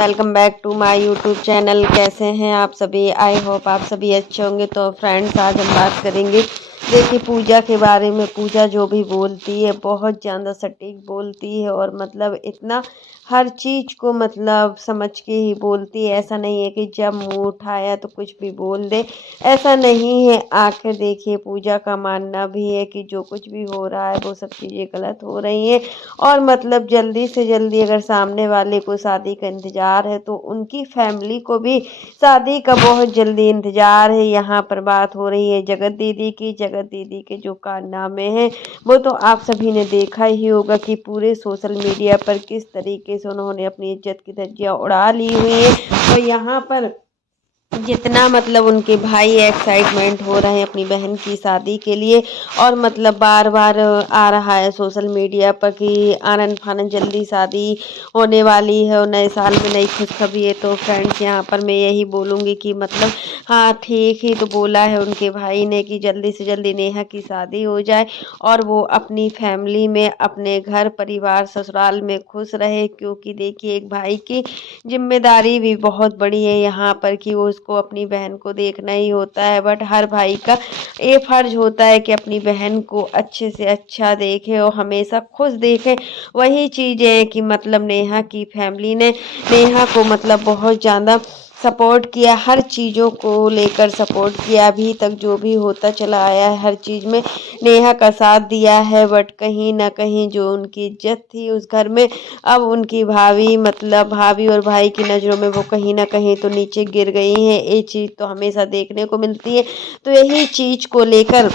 Welcome back to my YouTube channel. कैसे हैं आप सभी? आई होप आप सभी अच्छे होंगे। तो फ्रेंड्स, आज हम बात करेंगे, देखिए, पूजा के बारे में। पूजा जो भी बोलती है बहुत ज़्यादा सटीक बोलती है और मतलब इतना हर चीज़ को मतलब समझ के ही बोलती है। ऐसा नहीं है कि जब मुंह उठाया तो कुछ भी बोल दे, ऐसा नहीं है। आखिर देखिए, पूजा का मानना भी है कि जो कुछ भी हो रहा है वो सब चीज़ें गलत हो रही हैं और मतलब जल्दी से जल्दी अगर सामने वाले को शादी का इंतज़ार है तो उनकी फैमिली को भी शादी का बहुत जल्दी इंतज़ार है। यहाँ पर बात हो रही है जगत दीदी की। जगत दीदी के जो कारनामे हैं वो तो आप सभी ने देखा ही होगा कि पूरे सोशल मीडिया पर किस तरीके से उन्होंने अपनी इज्जत की धज्जियाँ उड़ा ली हुई है। और यहाँ पर जितना मतलब उनके भाई एक्साइटमेंट हो रहे हैं अपनी बहन की शादी के लिए और मतलब बार बार आ रहा है सोशल मीडिया पर कि आनन फानन जल्दी शादी होने वाली है और नए साल में नई खुशखबरी है। तो फ्रेंड्स, यहाँ पर मैं यही बोलूँगी कि मतलब हाँ, ठीक ही तो बोला है उनके भाई ने कि जल्दी से जल्दी नेहा की शादी हो जाए और वो अपनी फैमिली में, अपने घर परिवार ससुराल में खुश रहे। क्योंकि देखिए, एक भाई की जिम्मेदारी भी बहुत बड़ी है यहाँ पर कि वो उसको अपनी बहन को देखना ही होता है। बट हर भाई का ये फर्ज होता है कि अपनी बहन को अच्छे से अच्छा देखे और हमेशा खुश देखे। वही चीज़ है कि मतलब नेहा की फैमिली ने नेहा को मतलब बहुत ज़्यादा सपोर्ट किया, हर चीज़ों को लेकर सपोर्ट किया। अभी तक जो भी होता चला आया है हर चीज़ में नेहा का साथ दिया है। बट कहीं ना कहीं जो उनकी इज्जत थी उस घर में, अब उनकी भाभी मतलब भाभी और भाई की नज़रों में वो कहीं ना कहीं तो नीचे गिर गई हैं। ये चीज़ तो हमेशा देखने को मिलती है। तो यही चीज़ को लेकर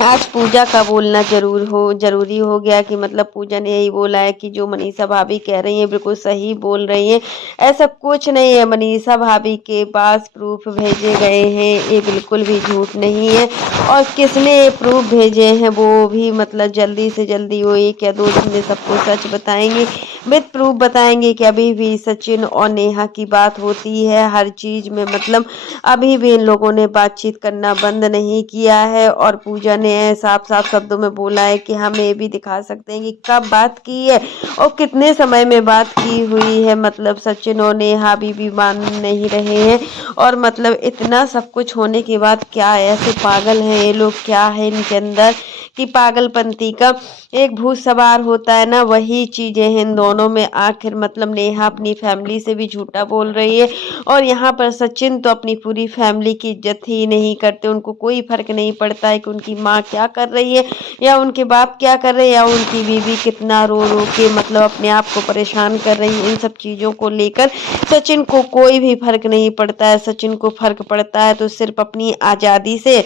आज पूजा का बोलना ज़रूरी हो गया कि मतलब पूजा ने यही बोला है कि जो मनीषा भाभी कह रही हैं बिल्कुल सही बोल रही हैं। ऐसा कुछ नहीं है, मनीषा भाभी के पास प्रूफ भेजे गए हैं, ये बिल्कुल भी झूठ नहीं है। और किसने ये प्रूफ भेजे हैं वो भी मतलब जल्दी से जल्दी वो 1 या 2 दिन में सबको सच बताएंगे, विद प्रूफ बताएंगे कि अभी भी सचिन और नेहा की बात होती है हर चीज़ में। मतलब अभी भी इन लोगों ने बातचीत करना बंद नहीं किया है। और पूजा ने साफ साफ शब्दों में बोला है कि हम ये भी दिखा सकते हैं कि कब बात की है और कितने समय में बात की हुई है। मतलब सचिन और नेहा अभी भी मान नहीं रहे हैं। और मतलब इतना सब कुछ होने के बाद क्या ऐसे पागल हैं ये लोग? क्या है इनके अंदर कि पागलपंती का एक भूत सवार होता है ना, वही चीज़ें हैं इन दोनों में। आखिर मतलब नेहा अपनी फैमिली से भी झूठा बोल रही है और यहाँ पर सचिन तो अपनी पूरी फैमिली की इज्जत ही नहीं करते। उनको कोई फर्क नहीं पड़ता है कि उनकी माँ क्या कर रही है या उनके बाप क्या कर रहे हैं या उनकी बीवी कितना रो रो के मतलब अपने आप को परेशान कर रही है। इन सब चीज़ों को लेकर सचिन को कोई भी फर्क नहीं पड़ता है। सचिन को फर्क पड़ता है तो सिर्फ अपनी आज़ादी से।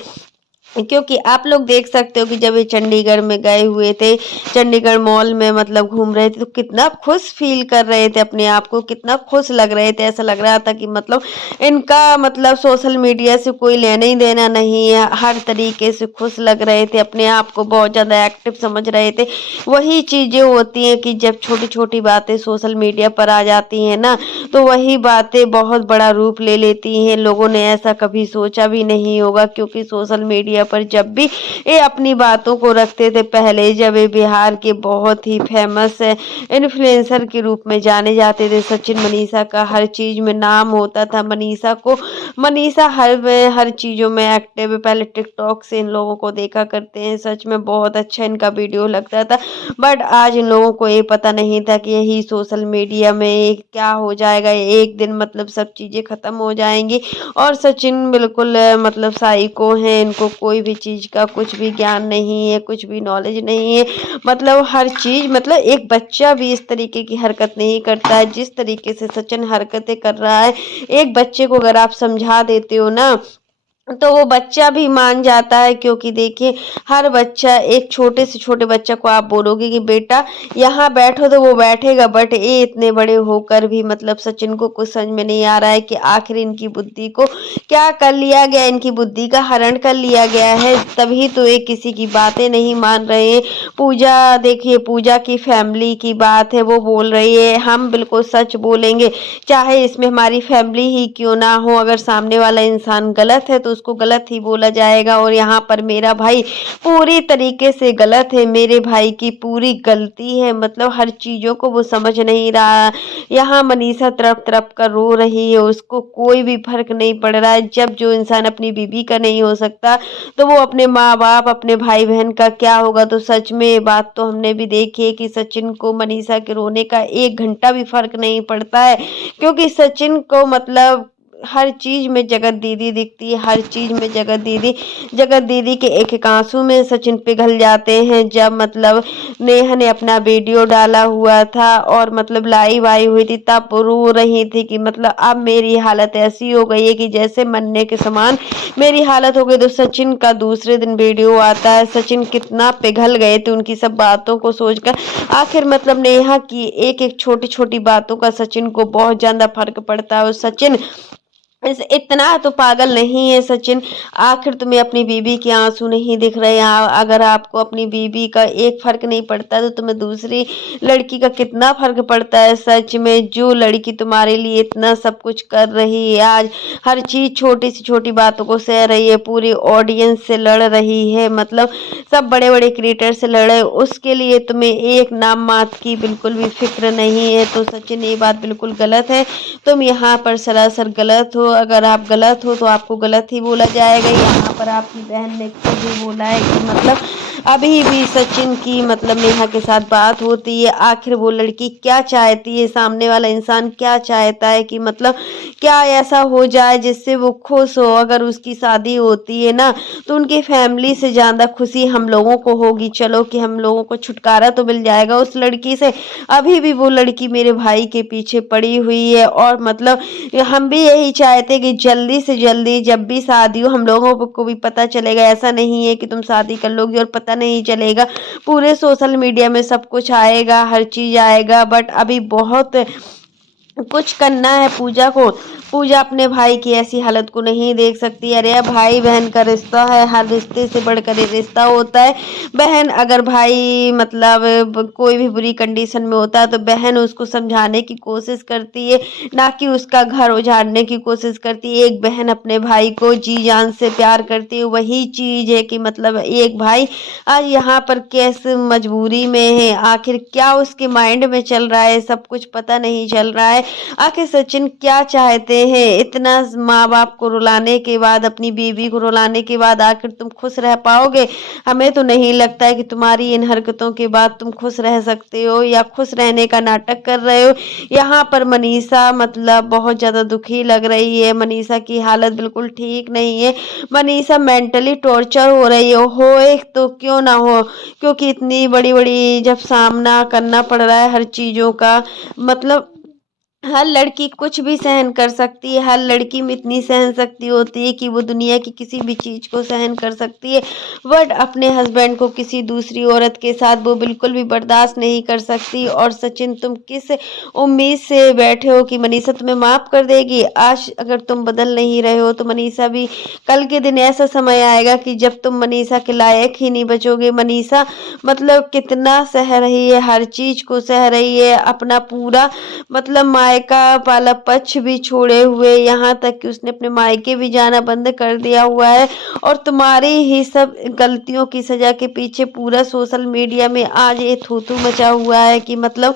क्योंकि आप लोग देख सकते हो कि जब ये चंडीगढ़ में गए हुए थे, चंडीगढ़ मॉल में मतलब घूम रहे थे तो कितना खुश फील कर रहे थे अपने आप को, कितना खुश लग रहे थे। ऐसा लग रहा था कि मतलब इनका मतलब सोशल मीडिया से कोई लेना ही देना नहीं है। हर तरीके से खुश लग रहे थे, अपने आप को बहुत ज़्यादा एक्टिव समझ रहे थे। वही चीज़ें होती हैं कि जब छोटी छोटी बातें सोशल मीडिया पर आ जाती हैं ना, तो वही बातें बहुत बड़ा रूप ले लेती हैं। लोगों ने ऐसा कभी सोचा भी नहीं होगा, क्योंकि सोशल मीडिया पर जब भी ये अपनी बातों को रखते थे, पहले जब ये बिहार के बहुत ही फेमस इन्फ्लुएंसर के रूप में जाने जाते थे सचिन, मनीषा का हर चीज़ में नाम होता था। मनीषा हर चीज़ों में एक्टिव है। पहले टिकटॉक से इन लोगों को देखा करते हैं, सच में बहुत अच्छा इनका वीडियो लगता था। बट आज इन लोगों को ये पता नहीं था कि यही सोशल मीडिया में क्या हो जाएगा। एक दिन मतलब सब चीज़ें ख़त्म हो जाएंगी और सचिन बिल्कुल मतलब साइको हैं। इनको कोई भी चीज़ का कुछ भी ज्ञान नहीं है, कुछ भी नॉलेज नहीं है। मतलब हर चीज़ मतलब एक बच्चा भी इस तरीके की हरकत नहीं करता है जिस तरीके से सचिन हरकतें कर रहा है। एक बच्चे को अगर आप समझा देते हो ना तो वो बच्चा भी मान जाता है। क्योंकि देखिए, हर बच्चा, एक छोटे से छोटे बच्चा को आप बोलोगे कि बेटा यहाँ बैठो तो वो बैठेगा। बट ये इतने बड़े होकर भी मतलब सचिन को कुछ समझ में नहीं आ रहा है कि आखिर इनकी बुद्धि को क्या कर लिया गया, इनकी बुद्धि का हरण कर लिया गया है। तभी तो ये किसी की बातें नहीं मान रहे हैं। पूजा, देखिए, पूजा की फैमिली की बात है, वो बोल रही है हम बिल्कुल सच बोलेंगे चाहे इसमें हमारी फैमिली ही क्यों ना हो। अगर सामने वाला इंसान गलत है तो उसको गलत ही बोला जाएगा। और यहाँ पर मेरा भाई पूरी तरीके से गलत है, मेरे भाई की पूरी गलती है, मतलब हर चीज़ों को वो समझ नहीं रहा। यहाँ मनीषा तड़प तड़प कर रो रही है, उसको कोई भी फर्क नहीं पड़ रहा है। जब जो इंसान अपनी बीवी का नहीं हो सकता तो वो अपने माँ बाप, अपने भाई बहन का क्या होगा। तो सच में ये बात तो हमने भी देखी है कि सचिन को मनीषा के रोने का 1 घंटा भी फर्क नहीं पड़ता है, क्योंकि सचिन को मतलब हर चीज में जगत दीदी दिखती है, हर चीज में जगत दीदी के एक एक आंसू में सचिन पिघल जाते हैं। जब मतलब नेहा ने अपना वीडियो डाला हुआ था और मतलब लाइव आई हुई थी, तब रो रही थी कि मतलब अब मेरी हालत ऐसी हो गई है कि जैसे मरने के समान मेरी हालत हो गई। तो सचिन का दूसरे दिन वीडियो आता है, सचिन कितना पिघल गए थे उनकी सब बातों को सोचकर। आखिर मतलब नेहा की एक एक छोटी छोटी बातों का सचिन को बहुत ज्यादा फर्क पड़ता है। और सचिन इतना तो पागल नहीं है सचिन। आखिर तुम्हें अपनी बीवी के आंसू नहीं दिख रहे हैं? अगर आपको अपनी बीवी का एक फर्क नहीं पड़ता तो तुम्हें दूसरी लड़की का कितना फर्क पड़ता है? सच में जो लड़की तुम्हारे लिए इतना सब कुछ कर रही है, आज हर चीज छोटी सी छोटी बातों को सह रही है, पूरी ऑडियंस से लड़ रही है, मतलब सब बड़े बड़े क्रिएटर से लड़े, उसके लिए तुम्हें एक नाम मात्र की बिल्कुल भी फिक्र नहीं है। तो सचिन ये बात बिल्कुल गलत है, तुम यहाँ पर सरासर गलत हो। अगर आप गलत हो तो आपको गलत ही बोला जाएगा। यहाँ पर आपकी बहन ने खुद ही बोला है कि मतलब अभी भी सचिन की मतलब नेहा के साथ बात होती है। आखिर वो लड़की क्या चाहती है, सामने वाला इंसान क्या चाहता है कि मतलब क्या ऐसा हो जाए जिससे वो खुश हो। अगर उसकी शादी होती है ना तो उनकी फैमिली से ज़्यादा खुशी हम लोगों को होगी। चलो कि हम लोगों को छुटकारा तो मिल जाएगा उस लड़की से। अभी भी वो लड़की मेरे भाई के पीछे पड़ी हुई है और मतलब हम भी यही चाहते कि जल्दी से जल्दी जब भी शादी हो हम लोगों को भी पता चलेगा। ऐसा नहीं है कि तुम शादी कर लोगी और पता नहीं चलेगा। पूरे सोशल मीडिया में सब कुछ आएगा, हर चीज आएगा, बट अभी बहुत कुछ करना है पूजा को। पूजा अपने भाई की ऐसी हालत को नहीं देख सकती। अरे भाई बहन का रिश्ता है, हर रिश्ते से बढ़कर ये रिश्ता होता है। बहन अगर भाई मतलब कोई भी बुरी कंडीशन में होता है तो बहन उसको समझाने की कोशिश करती है, ना कि उसका घर उजाड़ने की कोशिश करती है। एक बहन अपने भाई को जी जान से प्यार करती है, वही चीज है कि मतलब एक भाई आज यहाँ पर कैसे मजबूरी में है, आखिर क्या उसके माइंड में चल रहा है, सब कुछ पता नहीं चल रहा है। आखिर सचिन क्या चाहते हैं? इतना माँ बाप को रुलाने के बाद, अपनी बीवी को रुलाने के बाद आखिर तुम खुश रह पाओगे? हमें तो नहीं लगता है कि तुम्हारी इन हरकतों के बाद तुम खुश रह सकते हो या खुश रहने का नाटक कर रहे हो। यहाँ पर मनीषा मतलब बहुत ज्यादा दुखी लग रही है, मनीषा की हालत बिल्कुल ठीक नहीं है। मनीषा मेंटली टॉर्चर हो रही हो एक तो क्यों ना हो, क्योंकि इतनी बड़ी बड़ी जब सामना करना पड़ रहा है हर चीजों का, मतलब हर लड़की कुछ भी सहन कर सकती है, हर लड़की में इतनी सहन शक्ति होती है कि वो दुनिया की किसी भी चीज को सहन कर सकती है। बट अपने हस्बैंड को किसी दूसरी औरत के साथ वो बिल्कुल भी बर्दाश्त नहीं कर सकती। और सचिन तुम किस उम्मीद से बैठे हो कि मनीषा तुम्हें माफ कर देगी? आज अगर तुम बदल नहीं रहे हो तो मनीषा भी कल के दिन ऐसा समय आएगा कि जब तुम मनीषा के लायक ही नहीं बचोगे। मनीषा मतलब कितना सह रही है, हर चीज को सह रही है, अपना पूरा मतलब मायका वाला पक्ष भी छोड़े हुए, यहाँ तक कि उसने अपने मायके भी जाना बंद कर दिया हुआ है। और तुम्हारी ही सब गलतियों की सजा के पीछे पूरा सोशल मीडिया में आज ये थूथू मचा हुआ है कि मतलब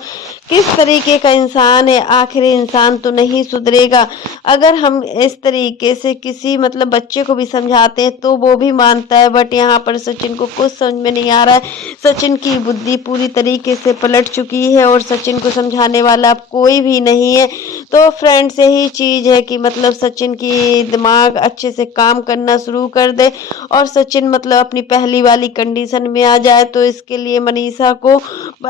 किस तरीके का इंसान है। आखिर इंसान तो नहीं सुधरेगा। अगर हम इस तरीके से किसी मतलब बच्चे को भी समझाते हैं तो वो भी मानता है, बट यहाँ पर सचिन को कुछ समझ में नहीं आ रहा है। सचिन की बुद्धि पूरी तरीके से पलट चुकी है और सचिन को समझाने वाला अब कोई भी नहीं है। तो फ्रेंड्स यही चीज है कि मतलब सचिन की दिमाग अच्छे से काम करना शुरू कर दे और सचिन मतलब अपनी पहली वाली कंडीशन में आ जाए। तो इसके लिए मनीषा को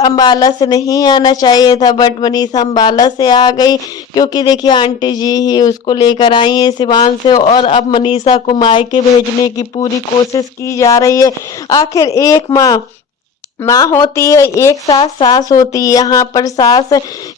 अम्बाला से नहीं आना चाहिए था, बट मनीषा अम्बाला से आ गई, क्योंकि देखिए आंटी जी ही उसको लेकर आई है सिवान से और अब मनीषा को मायके भेजने की पूरी कोशिश की जा रही है। आखिर एक माँ माँ होती है, एक सास सास होती है। यहाँ पर सास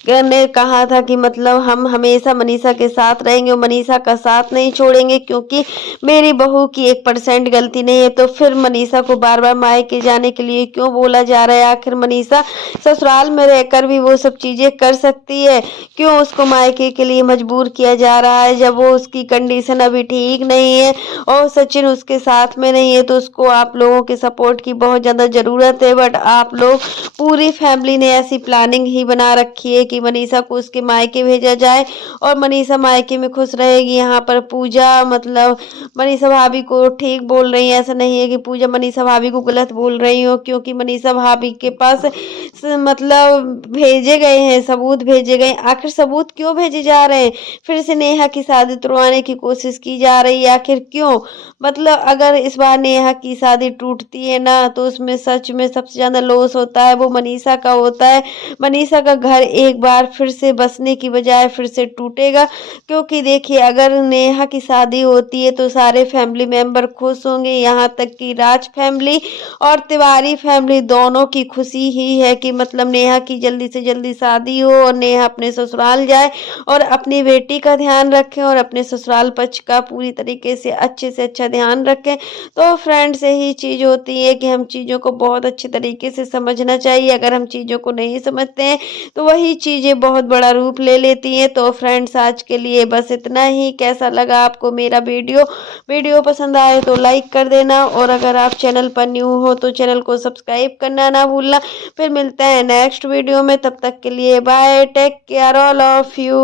ने कहा था कि मतलब हम हमेशा मनीषा के साथ रहेंगे और मनीषा का साथ नहीं छोड़ेंगे, क्योंकि मेरी बहू की 1% गलती नहीं है। तो फिर मनीषा को बार बार मायके जाने के लिए क्यों बोला जा रहा है? आखिर मनीषा ससुराल में रहकर भी वो सब चीजें कर सकती है, क्यों उसको मायके के लिए मजबूर किया जा रहा है? जब वो उसकी कंडीशन अभी ठीक नहीं है और सचिन उसके साथ में नहीं है, तो उसको आप लोगों के सपोर्ट की बहुत ज़्यादा ज़रूरत है। बट आप लोग पूरी फैमिली ने ऐसी प्लानिंग ही बना रखी है कि मनीषा को उसके मायके भेजा जाए और मनीषा मायके में खुश रहेगी। यहाँ पर पूजा मतलब मनीषा भाभी को ठीक बोल रही है, ऐसा नहीं है कि पूजा मनीषा भाभी को गलत बोल रही हो, क्योंकि मनीषा भाभी के पास मतलब भेजे गए हैं, सबूत भेजे गए। आखिर सबूत क्यों भेजे जा रहे हैं? फिर से नेहा की शादी तुड़वाने की कोशिश की जा रही है, आखिर क्यों? मतलब अगर इस बार नेहा की शादी टूटती है ना, तो उसमें सच में सबसे ज़्यादा लॉस होता है वो मनीषा का होता है। मनीषा का घर एक बार फिर से बसने की बजाय फिर से टूटेगा, क्योंकि देखिए अगर नेहा की शादी होती है तो सारे फैमिली मेंबर खुश होंगे, यहाँ तक कि राज फैमिली और तिवारी फैमिली दोनों की खुशी ही है कि मतलब नेहा की जल्दी से जल्दी शादी हो और नेहा अपने ससुराल जाए और अपनी बेटी का ध्यान रखें और अपने ससुराल पक्ष का पूरी तरीके से अच्छा ध्यान रखें। तो फ्रेंड्स यही चीज़ होती है कि हम चीज़ों को बहुत अच्छे तरीके से समझना चाहिए। अगर हम चीज़ों को नहीं समझते हैं तो वही चीज़ें बहुत बड़ा रूप ले लेती हैं। तो फ्रेंड्स आज के लिए बस इतना ही। कैसा लगा आपको मेरा वीडियो पसंद आए तो लाइक कर देना, और अगर आप चैनल पर न्यू हो तो चैनल को सब्सक्राइब करना ना भूलना। फिर मिलते हैं नेक्स्ट वीडियो में, तब तक के लिए bye, take care all of you.